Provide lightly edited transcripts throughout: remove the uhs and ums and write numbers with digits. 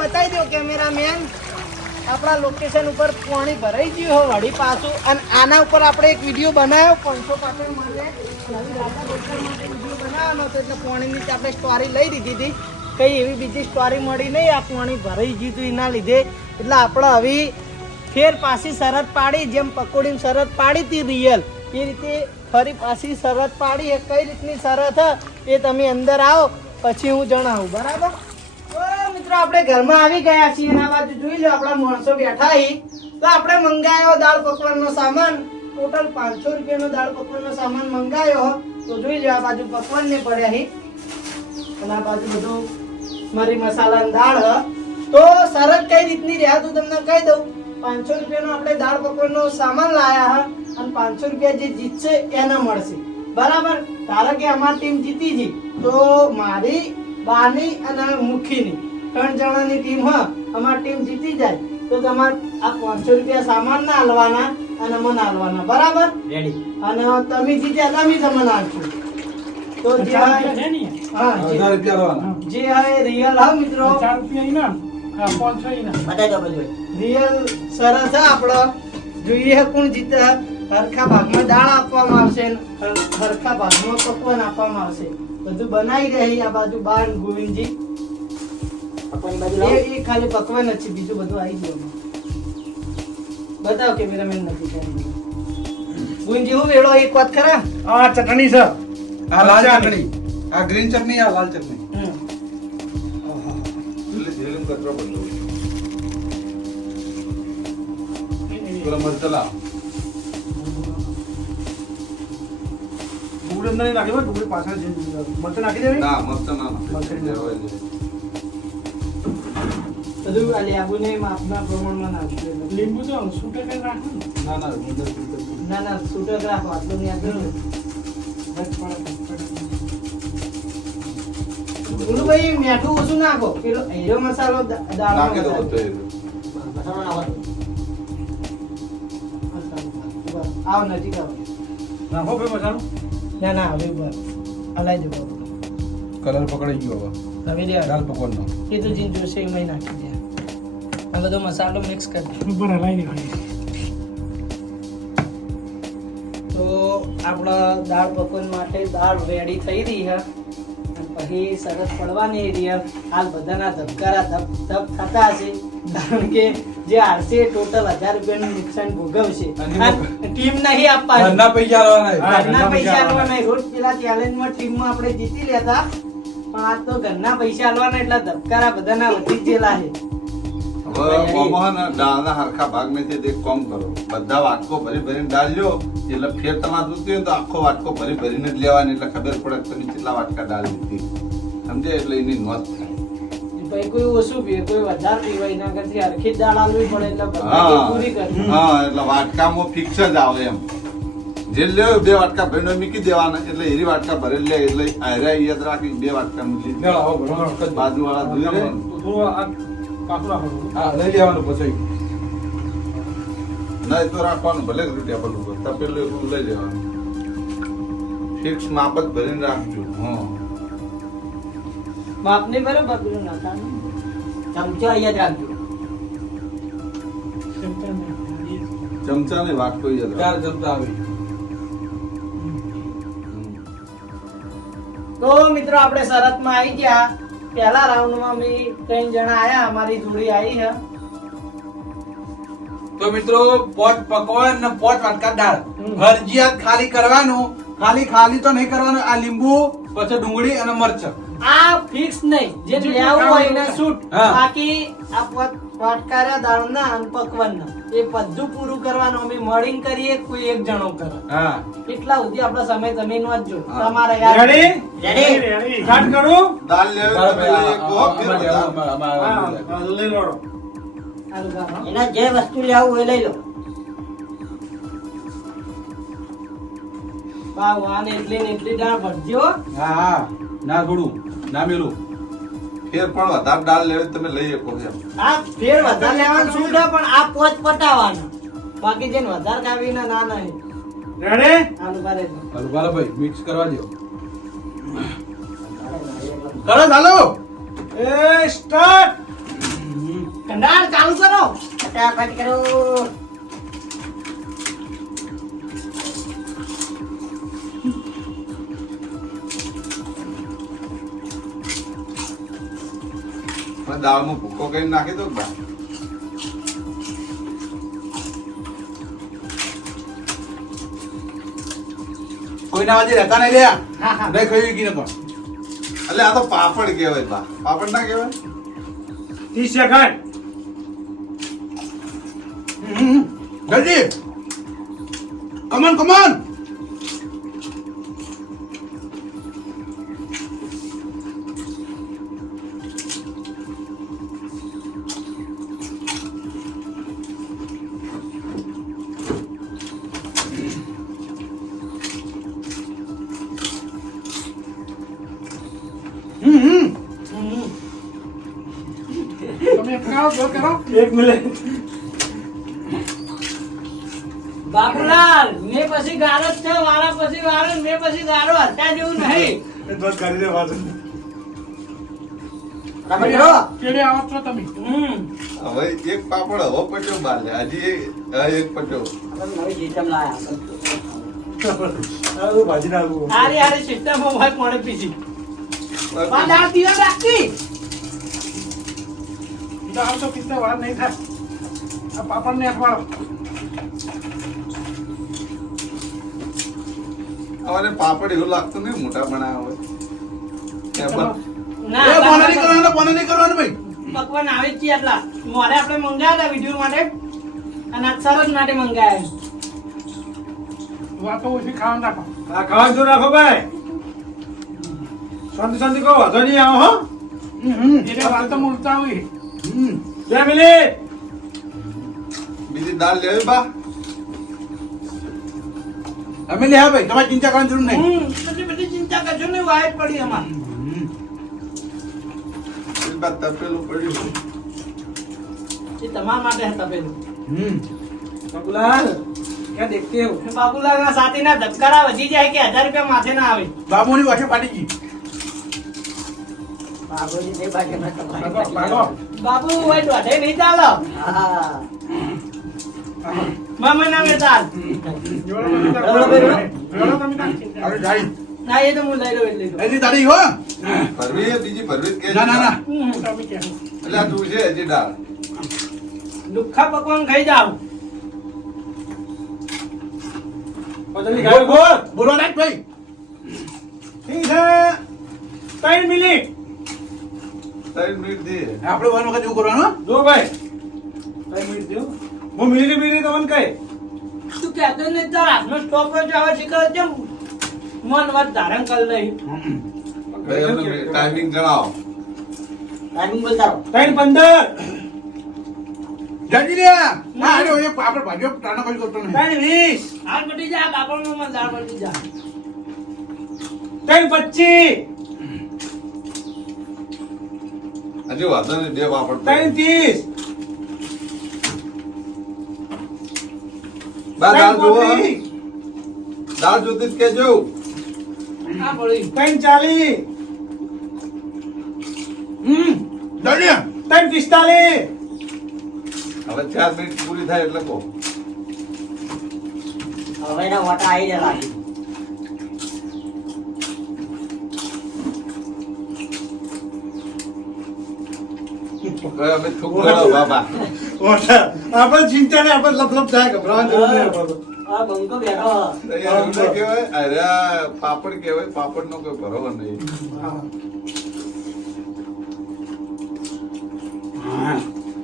બતાવી દો કેમેરામેન આપણા લોકેશન ઉપર પાણી ભરાઈ ગયું હોય વળી પાછું અને આના ઉપર આપણે એક વિડીયો બનાવ્યો 500 પાટણ માટે વિડીયો બનાવવાનો હતો એટલે પાણીની આપણે સ્ટોરી લઈ લીધી હતી કઈ એવી બીજી સ્ટોરી મળી નહીં આ પાણી ભરાઈ ગયું હતું એના લીધે એટલે આપણે હવે ફેર પાછી શરત પાડી જેમ પકોડીની શરત પાડી હતી રિયલ એ રીતે ફરી પાછી શરત પાડી એ કઈ રીતની શરત એ તમે અંદર આવો પછી હું જણાવું બરાબર મિત્રો આપણે ઘરમાં આવી ગયા છીએ અને આ બાજુ જોઈ લો આપણા માણસો બેઠા હી તો આપણે મંગાયો દાળ પકવાનનો સામાન ટોટલ 500 રૂપિયાનો દાળ પકવાનનો સામાન મંગાયો તો જોઈ લો આ બાજુ પકવાન ને પડ્યા હી અને આ બાજુ બધું મરી મસાલાની દાળ તો શરત કઈ રીતની રહ્યા તું તમને કહી દઉં 500 રૂપિયાનો આપણે દાળ પકવાનનો સામાન લાયા અને 500 રૂપિયા જે જીતશે એને મળશે બરાબર ધારો કે અમારી ટીમ જીતી ગઈ તો મારી બાની અને મુખીની 3 જણાની ટીમ અમારી ટીમ જીતી જાય તો તમારે આ 500 રૂપિયા સામાન ના હાલવાના અને મને હાલવાના બરાબર રેડી અને તમે જીત્યા તમે તમને આપશો તો જે હા 1000 રૂપિયા લેવાના જે હે રિયલ હા મિત્રો 4 રૂપિયા ઇનામ હા 500 ઇનામ બતાઈ દો બધું રિયલ સરસ છે આપણો જોઈએ કોણ જીતે હરખા ભાગમાં દાળ આપવામાં આવશે હરખા ભાગમાં પકવાન આપવામાં આવશે બધું બનાવી રહી આ બાજુ બાર ગોવિંદજી એ ખાલી પકવાન જ છે બીજું બધું આવી ગયું બતાવો કેમેરામેન નથી ગોવિંદજી હું વેળો એક વાત ખરા આ ચટણી છે આ લાલ ચટણી આ ગ્રીન ચટણી આ લાલ ચટણી જેલમ કચરો પડતો ગરમ મસાલા ડુંગળી અંદર નાખી દો ડુંગળી પાછળ જે મરચાં નાખી દેવી ના મરચાં ના બધું આ લેબુને માપના પ્રમાણમાં નાખી લીંબુ તો 100% રાખો ના ના 100% રાખો આટલું નહીં આગળ બોલું ભાઈ મીઠું ઓછું નાખો પેલો હીરો મસાલો દાળ નાખી દો તો મસાલો નાખો આવ નજીક આવો નાખો ભાઈ મસાલો ના ના હવે બસ હલાઈ દો કલર પકડાઈ ગયો હવે હવે દે દાળ પકવાનો એ તો જીન જોશે એમાં નાખી દે આ બધો મસાલો મિક્સ કરી દે ઉપર હલાઈ નાખી તો આપણા દાળ પકવાન માટે દાળ રેડી થઈ રહી છે પછી સરસ પડવાની એરિયા હાલ બધાના ધબકારા ધબ થતા હશે કારણ કે જે હારશે ટોટલ 1000 રૂપિયાનું નુકસાન ભોગવશે ટીમ નહીં આપવાની ઘરના પૈસા લેવાના ઘરના પૈસા આલવાના રોજ પેલા ચેલેન્જમાં ટીમમાં આપણે જીતી લેતા પણ આ તો ઘરના પૈસા આલવાના એટલે ધબકારા બધાના વધી ગયેલા છે હવે મોહન દાળના હરખા ભાગ મેં એક કામ કરો બધા વાટકો ભરી ભરીને દાળ લ્યો એટલે ફેર તમારે દૂધતી હોય તો આખો વાટકો ભરી ભરીને જ લેવાની એટલે ખબર પડે તમે કેટલા વાટકા દાળ લીધી સમજે એટલે એની નોંધ થાય ભાઈ કોઈ ઓછું પીએ કોઈ વધારે પીવે એના કરતી હરખી દાળ આલવી પડે એટલે બધા પૂરી કરવી હા એટલે વાટકામાં ફિક્સ જ આવે એમ જે લ્યો 2 વાટકા ભરીને મૂકી દેવાના એટલે એરી વાટકા ભરેલ લે એટલે આયરા યાદ રાખી 2 વાટકા મૂકી બાજુ વાળા ધોઈ લે હા લઈ લેવાનું પછી ના તો રાખવાનું ભલે રૂટિયા પર ઉપર તપેલું એટલું લઈ લેવાનું ફિક્સ માપ જ ભરીને રાખજો હા બાપને બરાબર પેલું નાખવાનું ચમચો યાદ રાખજો ચમચા ને વાટકો યાદ 4 ચમચા આવે તો મિત્રો આપણે શરતમાં આવી ગયા પહેલા રાઉન્ડમાં મે 3 જણા આયા અમારી જોડી આવી છે તો મિત્રો પોટ પકવાન ને પોટ વાટકા દાળ ફરજિયાત ખાલી કરવાનું ખાલી તો નહીં કરવાનું આ લીંબુ પછી ડુંગળી અને મરચાં આ ફિક્સ નહીં જે લેવું હોય એના શૂટ બાકી આ વાટકારા દાળના અને પકવાનના એ બધું પૂરું કરવાનું અમે મળીને કરીએ કોઈ એક જણો કરે હા કેટલા સુધી આપણો સમય તમે નો જ જો તમારે યાર રેડી સ્ટાર્ટ કરું દાળ લેવે એક હો ફિર લઈ લો એના જે વસ્તુ લેવું એ લઈ લો પાવ એટલી દાળ ભરજો હા ના થોડું ના મેલું ફેર પણ વધારે દાળ લેવે તમે લઈ શકો છો આ ફેર વધારે લેવાનું શું છે પણ આ પોચ પટાવવાનો બાકી જેને વધારે ખાવી ના નહીં રેડી આલુ કરે ભાઈ મિક્સ કરવા દો કરો ચાલો એ સ્ટાર્ટ કંડાળ ચાલુ કરો. ફટાફટ કરો. પણ દાળમાં ભૂકો કરીને નાખી દો બા. કોઈના વાજે રહેતા નહીં લ્યા. હા, હા. નહીં ખાઈ ગઈ ને પણ. એટલે આ તો પાપડ કહેવાય બા. પાપડ ના કહેવાય? 30 સેકન્ડ. જલ્દી. Come on come on. તમે ખાઓ, જો કરો. 1 મિનિટ. બાબુલાલ, મેં પછી ગારો જ છે, વાળા પછી વાળો, મેં પછી ગારો હતા જેવું નહીં. એ બસ કરી દે પાછું. ફટાફટ કરો. કેડે આવો છો તમે? હવે એક પાપડ હવે પટ્યો બા લે. હજી એક પટ્યો. આપણે નવી સિસ્ટમ લાયા. આ તો ભાજી નાખું. હારી હારી સિસ્ટમ હોય કોણે પીસી. બા દાળ પીવા બાકી. દાળ તો પીતા વાર નહીં થાય. આ પાપડ ને અખવાડો. હવે પાપડ એવું લાગતું નહીં મોટા બનાવ્યા હોય. ત્યાં પણ ના, એ બોના નહીં કરવાનું, બોના નહીં કરવાનું ભાઈ. પકવાન આવે જ છે એટલા. મોરે આપણે મંગાયા હતા વિડીયો માટે અને આ સરસ માટે મંગાયા. વાતો ઓછી ખાવા નાખો. આ ખાવાનું જો રાખો ભાઈ. શાંતિ શાંતિ કહો, વાંધો નહીં આવો હો. એટલે વાતો મૂળતા હોય. 2 મિનિટ. બીજી દાળ લેવી બા. અમે લે હા ભાઈ, તમારે ચિંતા કરવાની જરૂર નહીં. પછી બધી ચિંતા કરજો ને, વાય પડી એમાં. એ બા તપેલું પડ્યું. એ તમારા માટે હતા પેલું. બાબુલાલ, ક્યાં દેખતે હો? બાબુલાલના સાથીના ધબકારા વધી જાય કે 1000 રૂપિયા માથે ના આવે. બાબુની વાસે ફાટી ગઈ. બાબુજી બે બાજુ ના તમારી ભાગો, ભાગો. બાબુ હોય દોઢે નહીં ચાલો. હા. મામા ના વેચાલ. અરે જાય. ના એ તો હું લઈ લઉં એટલે લઈ લઉં. એની તારી હો. ભરવી બીજી ભરવી જ કે ના ના ના. એટલે આ તું છે હજી દાળ. લુખ્ખા પકવાન ખાઈ જાવ. જલ્દી ગાયો બોલ. બોલો રાખ ભાઈ. ઠીક છે. 3 મિનિટ. 3 મિનિટ થી આપણે વન વખત એવું કરવાનું. જો ભાઈ 3 મિનિટ દો. હું મિનિટ તમને કહે. તું કહેતો ને તાર હાથનો સ્ટોપ હોય આવે શીખર કેમ મન વાત ધારણ કર લઈ. ભાઈ અમને ટાઈમિંગ જણાવો. ટાઈમિંગ બોલતા રહો. 3:15. જલ્દી લે. ના અરે એ પાપડ ભાગ્યો ટાણા કોઈ કરતો નહીં. 3:20. હાલ બટી જા બાપડનો મન દાળ બટી જા. 3:25. હજી વાંધો નહીં બે પાપડ 3:30. બા દાળ જોવો. 3:35. દાળ જોતી જ કેજો. આ પડી. 3:40. જલ્દી. 3:45. હવે 4 મિનિટ પૂરી થાય એટલે કહો. હવે એના વટા આવી રહ્યા લાગી. હવે અમે થૂક કરો બાબા. આપણે ચિંતા નહીં, આપણે લપ થાય, ગભરાવાની જરૂર નહીં આપણે તો. આ બંકો બેઠો. તૈયાર એવું ના કહેવાય. અરે આ પાપડ કહેવાય. પાપડ નો કોઈ બરોબર નહીં.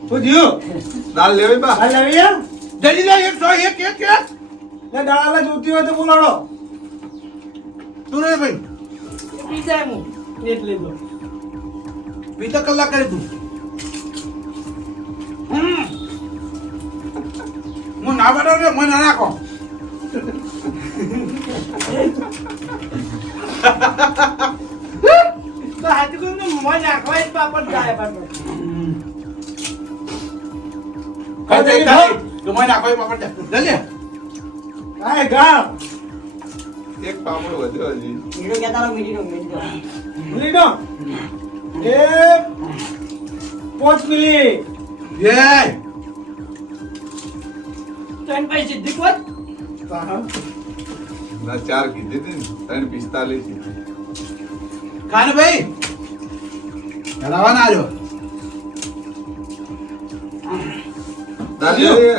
શું થયું? દાળ લેવી બા. આ લેવી હે? જલ્દી લે. એક સો એક એક એક. લે દાળ જોતી હોય તો બોલાડો. તું રે ભાઈ. પી જાય હું એટલે તો. બીજા કલાક કરી તું. હું ના પાડો ને મને ના નાખો. તો હાચું કહું ને મોં નાખવા જ પાપડ જાય પાપડ. કઈ દે તારી. તું મને નાખો એ પાપડ જા. જલ્દી. આ ગામ એક પાપડ વધ્યો હજી. મીઠું કહેતા રહો, મીઠું, મીઠું. લીધો. 1 પાંચ મિનિટ જય ત્રણ પછી સીધી કોચ ના 4 કીધી હતી ને 3:45 ખાન ભાઈ રવાના આજો દાળ લેવી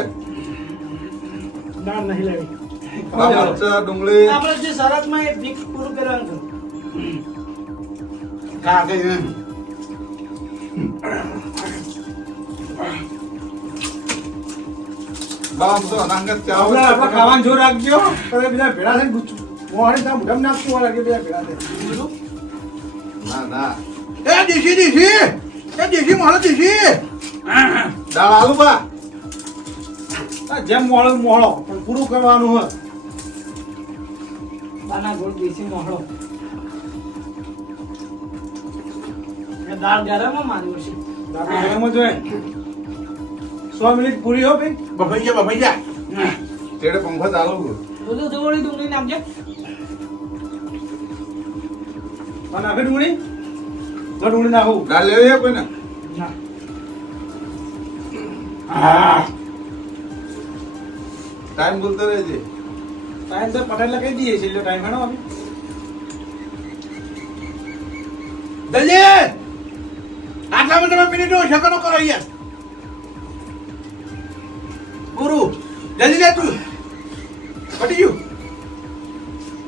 દાળ નહીં લેવી મરચાં, ડુંગળી આપણે જે શરતમાં એ ફિક્સ પૂરું કરવાનું ખા કે બામ તો અનાંગત ચા આપણે આપણે ખાવાનું જોર રાખજો તમે બીજા ભેળા થઈને ગુચ્છું મોહણી ત્યાં મોઢામાં નાખતું હોય લાગે બીજા ભેળા થઈને ના ના એ દેશી મોળો દેશી દાળ આલુ બા આ જેમ મોળો મોળો પણ પૂરું કરવાનું હોય બાના ગોળ દેશી મોહળો એ દાળ ગરમ મારી વર્ષે દાળ એમ જ હોય 100 મિનિટ પૂરી હો ભાઈ બફાઈ જા તેડે પંખો ચાલુ બધું જોડી ડુંગળી નાખજે અને નાખે ડુંગળી ડુંગળી નાખું દાળ લેવી હે કોઈને ના ટાઈમ બોલતો રહેજે ટાઈમ તો પટેલ કહી દઈએ છે એટલે ટાઈમ હેડો અમે જલ્દી આટલામાં તમે મિનિટો શકનો કરો યાર પૂરું જલ્દી લે તું પટી ગયું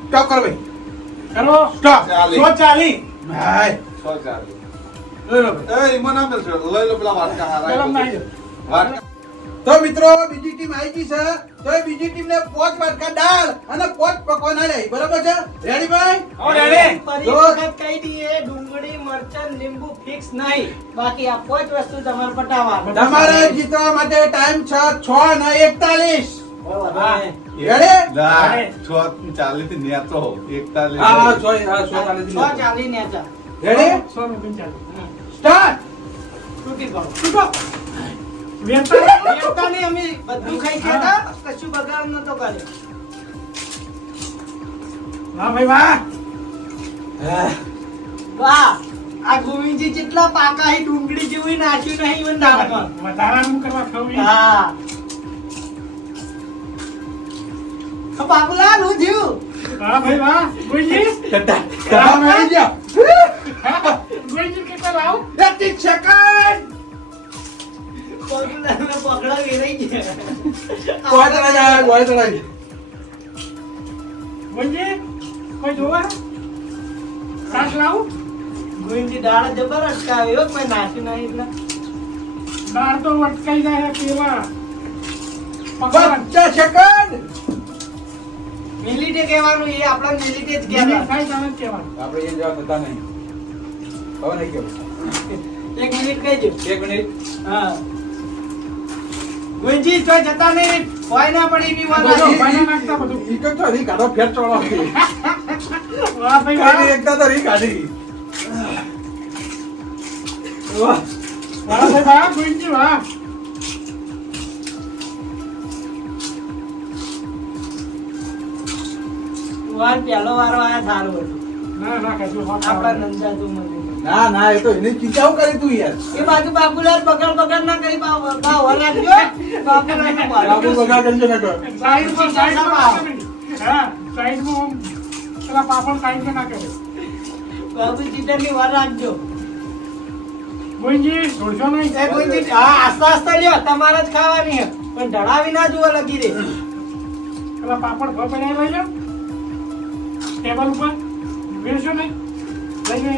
સ્ટોપ કર ભાઈ હેલો સ્ટોપ 140 ભાઈ 140 લઈ લો એ ઈમો ના મળશે લઈ લો પેલા વાટકા પેલા હારા નાખી દો. વાટકા તો મિત્રો બીજી ટીમ આવી ગઈ છે તો એ બીજી ટીમને 5 વાટકા દાળ અને 5 પકવાન આલ્યા બરાબર છે રેડી ભાઈ હો રેડી ફરી વખત કહી દઈએ ડુંગળી મરચાં લીંબુ ફિક્સ નહીં બાકી આ પાંચ વસ્તુ તમારે પટાવવા તમારે જીતવા માટે ટાઈમ છે 6:41 હા રેડી દાળ 6:40 થી નેતો 41 હા છ ચાલી ને ચા રેડી 100 મિનિટ ચાલે સ્ટાર્ટ તૂટી પડો છૂટો વેચતા નહીં અમે બધું ખાઈ ગયા હતા કશું બગાડ નતો કર્યો વાહ ભાઈ વાહ વાહ આ ગોવિંદજી જેટલા પાકા હી ડુંગળી જેવી નાખ્યું નહીં મને દાળમાં વધારાનું કરવા ખાવું હા બાબુલાલ હું થયું હા ભાઈ વાહ ગુંજી કટા મળી ગયા ગુંજી કેટલા લાવ 30 સેકન્ડ બાબુલાલને પકડા વેરાઈ ગયા કોઈ તરહ જાય કોઈ તરહ ગુંજી કોઈ જોવા સાસ લાવું ગોવિંદજી દાળ જબર અટકાવ્યો કોઈ નાખ્યું નહીં એટલે દાળ તો અટકાઈ જાય પેલા પકવાન 50 સેકન્ડ મિલિટે કહેવાનું એ આપણા મિલિટે જ કેવા કહેવાય થાય તમે કેવા આપણે એ જવાબ હતા નહીં હવે નહીં કેવું 1 મિનિટ કહેજો 1 મિનિટ હા ગોવિંદજી તો જતા નહીં હોય ના પડી બી બધું વાલા ભાઈ નાખતા બધું ઈ તો નહીં કાઢો ફેર ચોળો વાહ ભાઈ વાહ એકતા તો નહીં કાઢી વાહ ભાઈ વાહ ગુંજી વાહ વાર પહેલો વારો આયા સારો હતો ના ના કશું હોત આપણા નંદા તું મને ના ના એ તો એને ચીચાવું કરી તું યાર એ બાજુ બાબુલાલ બગાડ ના કરી ભાવ રાખજો બાબુલાલ બાબુ બગાડ કરજો ને કર સાઈડમાં હા સાઈડમાં પેલા પાપડ સાઈડમાં નાખે બાબુ ચીટર ની વાર રાખજો ગુંજી છોડશો નહીં એ કોઈ હા આસ્તા આસ્તા લ્યો તમારે જ ખાવાની છે પણ ઢળાવી ના જુઓ લગી દે પેલા પાપડ ભર બનાવી લઈ લો ટેબલ ઉપર વેચો નહીં લઈ લો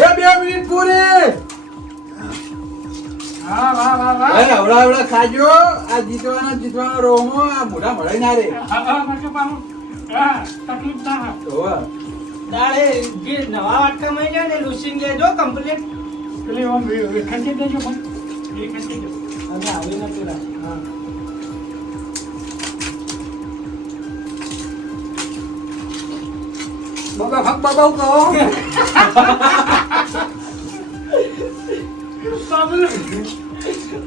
એ 2 મિનિટ પૂરી હા વાહ વાહ વાહ અરે હવડા ખાજો આ જીતવાનો રોમો આ મોઢા મળે ના રે હા હા નાખો પાપડ હા તકલીફ ના હા ઓવા દાળે જે નવા વાટકા માં જાય ને લૂસીન લેજો કમ્પ્લીટ પેલી ઓમ ખંચી દેજો પણ એ ખંચી દેજો અને આવી નથી રાખ હા બાબા ફક બાબા કહો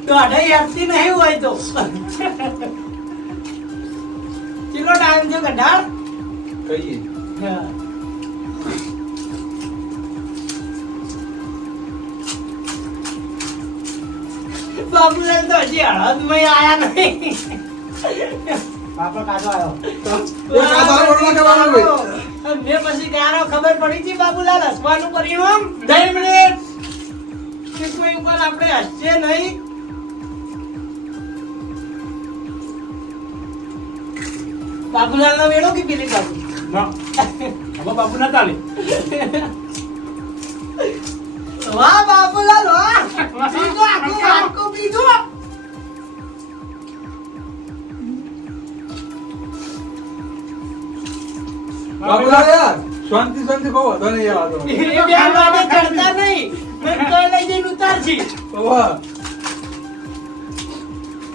તો અઢાઈ આપતી નહીં હોય તો કેટલો ટાઈમ છે ગઢાળ કહીએ હા બાબુલાલ તો હજી હળદમાં આયા નહીં. બાપડો કાઢો આવ્યો. એ કાઢવાનો રોટલા કરવાના ભાઈ. અને મેં પછી ગારો ખબર પડી હતી બાબુલાલ હસવાનું પરિણામ 2 મિનિટ કે કોઈ ઉપર આપણે હસશે નહીં. બાબુલાલ નો વેળો કે પેલી બાબુ ના હવે બાપુ ના ચાલે વાહ બાબુલાલ વાહ પીધો આખું વાટકો પીધો. બાબુલાલ યાર શાંતિ શાંતિ કહો વાંધો નહીં યાર આ તો. એ બે વાડે ચડતા નહીં મેં કઈ લઈ જઈને ઉતારશી. વાહ.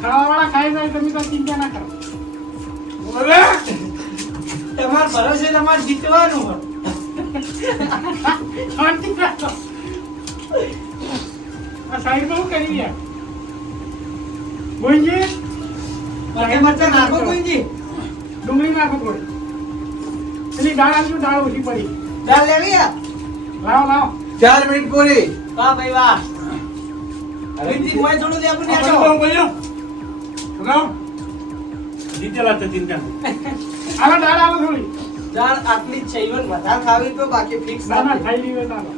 ખાવાવાળા ખાઈ જાય તમે તો ચિંતા ના કરો તમાર ભરોસે તમારે જીતવાનું હોય. શાંતિ રાખો આ સાઈડમાં હું કરી યાર બોલજી મરચાં મરચાં નાખો કોઈજી. ડુંગળી નાખો થોડી પેલી દાળ આપજો દાળ ઓછી પડી દાળ લેવી આ? લાવો લાવો 4 મિનિટ પૂરી. વાહ ભાઈ વાહ. રીતિ મોય થોડું લેવું ને આપણે આજો. બહુ બોલ્યો રાવ જીતેલા તો ચિંતા આલો દાળ આલો થોડી દાળ આટલી જ છે ઈવન વધારે ખાવી તો બાકી ફિક્સ ના ના ના ખાઈ લીધે ચાલો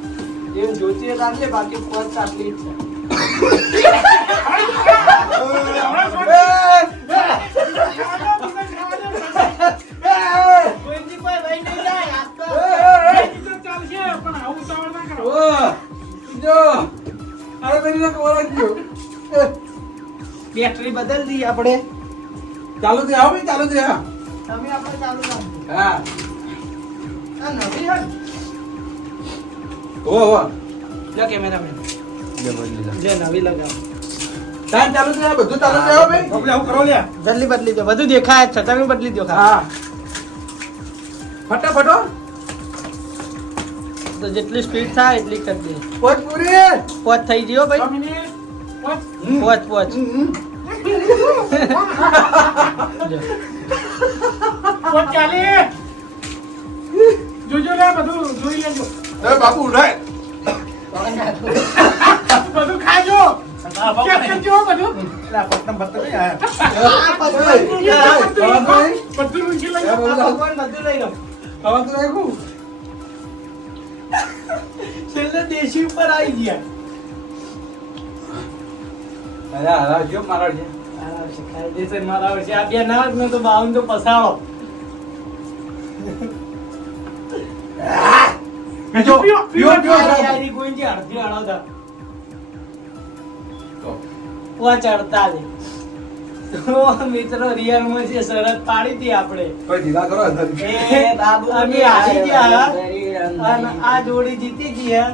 એવું જોતી હોય તો આટલે બાકી પોચ આટલી જ છે. કોઈથી કોઈ વહી નહીં જાય. આ તો ચાલશે પણ આવું ઉતાવળ ના કરો વાહ. જો અરે બેની ના કવર જ ગયો. બેટરી બદલ દી આપણે. ચાલુ દે આવો ભાઈ ચાલુ દે હા. તમે આપણે ચાલુ રાખજો. હા આ નવી હન. ઓ વાહ. જો કેમેરામેન જે નવી લગાવો. ટાઈમ ચાલુ દે આ બધું ચાલુ દે આવો ભાઈ. આપણે આવું કરો લે જલ્દી બદલી દો. બધું દેખાય જ છે. તમે બદલી દો ખાલી. હા ફટાફટ હો. તો જેટલી સ્પીડ થાય એટલી કરી દે. પોચ પૂરી. પોચ થઈ ગયો 6 ભાઈ. મિનિટ બસ પોચ પોચ. પોત ચાલે જોજો લે બધું જોઈ લેજો એ બાપુ ઉઠાય બધું ખાજો ચેક કરજો બધું બધું રૂચી લઈ લો. ભગવાન બધું લઈ લો. ખાવાનું રાખ્યું. છેલ્લે દેશી ઉપર આવી ગયા. અરે હારા જો મારા છે. આવશે, કાયદેસર મારા આવશે. આ બે ના હોત ને તો 52 તો પસાવો. પીઓ પીઓ પીઓ યારી કોઈની અડધી અડધા. પોચ 48. તો મિત્રો રિયલમાં છે શરત પાડી હતી આપણે. કોઈ ઢીલા કરો અંદર. અમે હારી ગયા અને આ જોડી જીતી ગયા.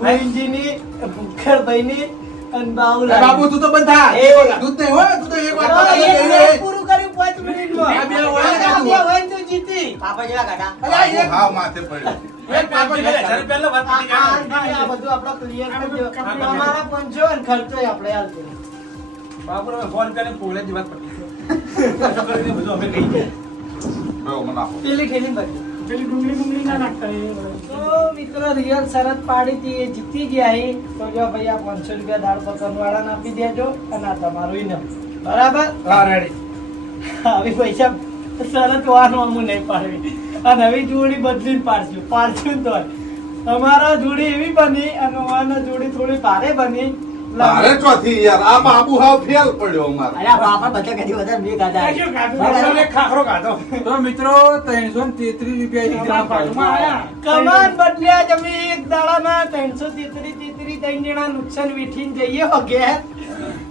ગોવિંદજીની, ભૂખરભાઈની અને બાબુલાલ. બાબુ તું તો બંધ થા. એ. દૂધ નહીં હો તું તો એક વાર તો પાછા એક લઈ મેચ લે. પૂરું કર્યું 5 મિનિટમાં. આ બે હોય ને આ બે કાઢું. હોય ને તો જીતી. પાપા જેવા કાઢા અલા, એક. હાવ માથે પડ્યો એક પાપડ લે. આ બધું આપણો clear કરી દો. અમારા પંચો અને ખર્ચોય આપણે આલજો. બહુ મનાફો પેલી ઠેલી ભરી. પેલી ડુંગળી ના નાખતા તો મિત્રો રિયલ શરત પાડી હતી એ જીતી ગયા એ. તો જો ભાઈ આ 500 રૂપિયા દાળ પકડ વાળાને આપી દેજો અને આ તમારું ઇનામ. બરાબર? આવી પૈસા શરત વાનો અમું નહીં પાડવી. આ નવી જોડી બદલીને પાડશું તો અમારા જોડી એવી બની અને અમારા જોડી થોડી ભારે બની. તારે ચોથી યાર આ બાબુ હાવ ફેલ પડ્યો અમારે અરે આ પાપા બધા કદી વધારે મેં કાઢા તો મિત્રો 333 રૂપિયા બાજુમાં આયા. કમાન બદલ્યા તમે એક દાડાના 333 ત્રણ જણા નુકસાન વેઠીને જઈએ હો ઘેર.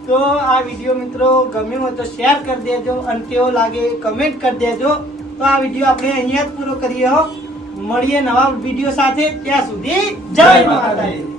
તો આ વિડીયો મિત્રો ગમ્યો હોય તો શેર કરી દેજો અને કેવો લાગે કમેન્ટ કરી દેજો. તો આ વિડીયો આપણે અહીંયા જ પૂરો કરીએ હો. મળીએ નવા વિડીયો સાથે. ત્યાં સુધી જય માતાજી.